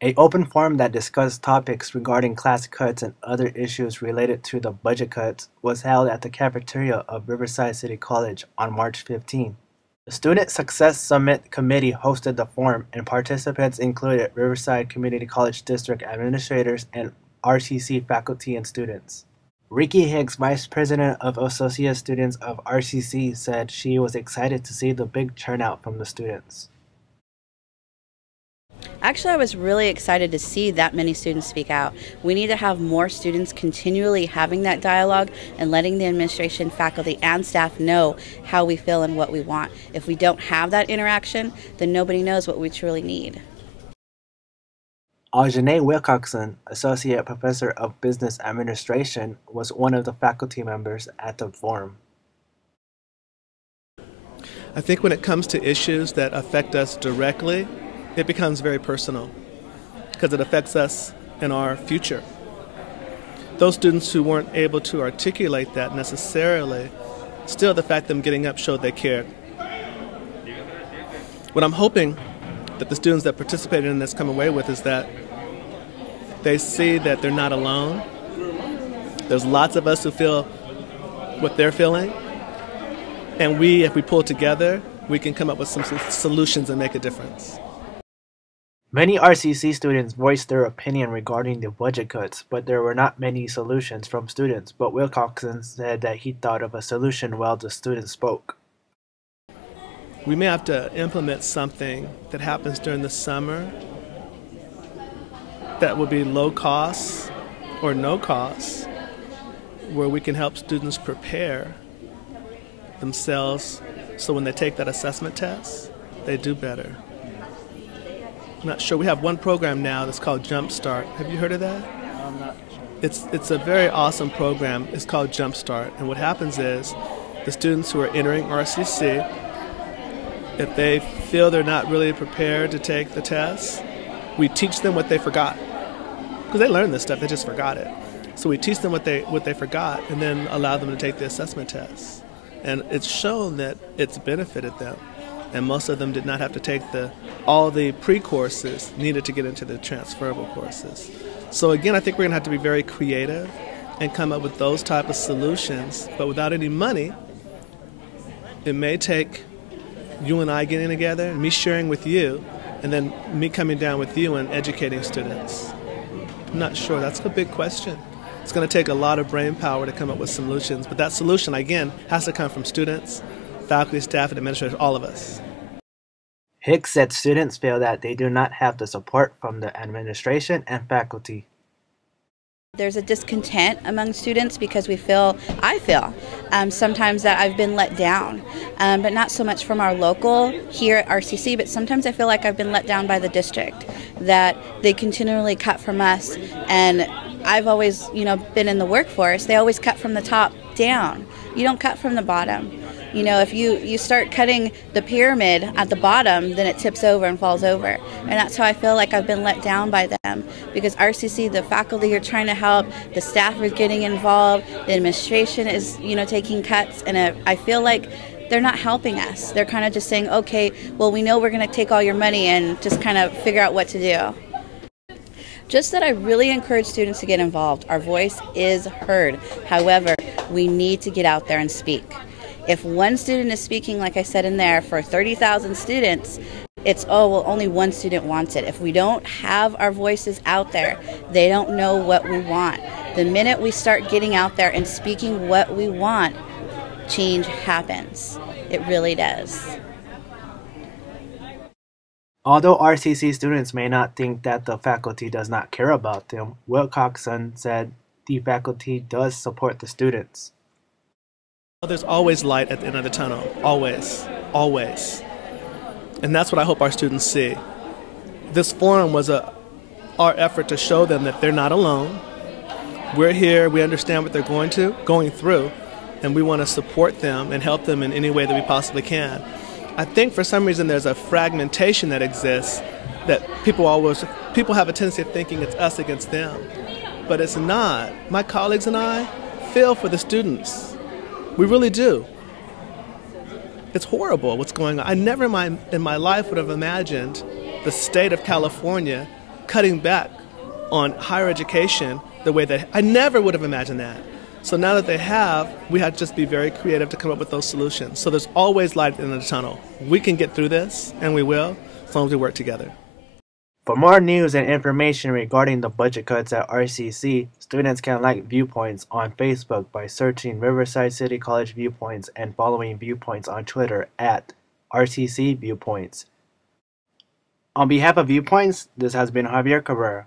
A open forum that discussed topics regarding class cuts and other issues related to the budget cuts was held at the cafeteria of Riverside City College on March 15. The Student Success Summit Committee hosted the forum, and participants included Riverside Community College District administrators and RCC faculty and students. Ricky Hicks, Vice President of Associate Students of RCC, said she was excited to see the big turnout from the students. Actually, I was really excited to see that many students speak out. We need to have more students continually having that dialogue and letting the administration, faculty, and staff know how we feel and what we want. If we don't have that interaction, then nobody knows what we truly need. Aljanae Wilcoxon, Associate Professor of Business Administration, was one of the faculty members at the forum. I think when it comes to issues that affect us directly, it becomes very personal because it affects us in our future. Those students who weren't able to articulate that necessarily, still the fact of them getting up showed they cared. What I'm hoping that the students that participated in this come away with is that they see that they're not alone. There's lots of us who feel what they're feeling, and if we pull together, we can come up with some solutions and make a difference. Many RCC students voiced their opinion regarding the budget cuts, but there were not many solutions from students. But Wilcoxon said that he thought of a solution while the students spoke. We may have to implement something that happens during the summer that will be low cost or no cost, where we can help students prepare themselves so when they take that assessment test, they do better. I'm not sure. We have one program now that's called Jumpstart. Have you heard of that? I'm not sure. It's a very awesome program. It's called Jumpstart. And what happens is the students who are entering RCC, if they feel they're not really prepared to take the test, we teach them what they forgot. Because they learned this stuff, they just forgot it. So we teach them what they forgot and then allow them to take the assessment test. And it's shown that it's benefited them. And most of them did not have to take all the pre-courses needed to get into the transferable courses. So again, I think we're going to have to be very creative and come up with those type of solutions. But without any money, it may take you and I getting together, me sharing with you, and then me coming down with you and educating students. I'm not sure. That's a big question. It's going to take a lot of brain power to come up with solutions. But that solution, again, has to come from students, faculty, staff, and administrators, all of us. Hicks said students feel that they do not have the support from the administration and faculty. There's a discontent among students because I feel sometimes that I've been let down, but not so much from our local here at RCC, but sometimes I feel like I've been let down by the district, that they continually cut from us, and I've always, been in the workforce. They always cut from the top down. You don't cut from the bottom. If you start cutting the pyramid at the bottom, then it tips over and falls over. And that's how I feel like I've been let down by them. Because RCC, the faculty are trying to help, the staff are getting involved, the administration is, taking cuts, and I feel like they're not helping us. They're kind of just saying, okay, well, we know we're going to take all your money and just kind of figure out what to do. Just that I really encourage students to get involved. Our voice is heard. However, we need to get out there and speak. If one student is speaking, like I said in there, for 30,000 students, it's, only one student wants it. If we don't have our voices out there, they don't know what we want. The minute we start getting out there and speaking what we want, change happens. It really does. Although RCC students may not think that the faculty does not care about them, Wilcoxon said the faculty does support the students. There's always light at the end of the tunnel, always, always. And that's what I hope our students see. This forum was our effort to show them that they're not alone. We're here, we understand what they're going through, and we want to support them and help them in any way that we possibly can. I think for some reason there's a fragmentation that exists that people have a tendency of thinking it's us against them. But it's not. My colleagues and I feel for the students. We really do. It's horrible what's going on. I never in my life would have imagined the state of California cutting back on higher education the way that I never would have imagined that. So now that they have, we have to just be very creative to come up with those solutions. So there's always light at the end of the tunnel. We can get through this, and we will, as long as we work together. For more news and information regarding the budget cuts at RCC, students can like Viewpoints on Facebook by searching Riverside City College Viewpoints and following Viewpoints on Twitter at RCC Viewpoints. On behalf of Viewpoints, this has been Javier Cabrera.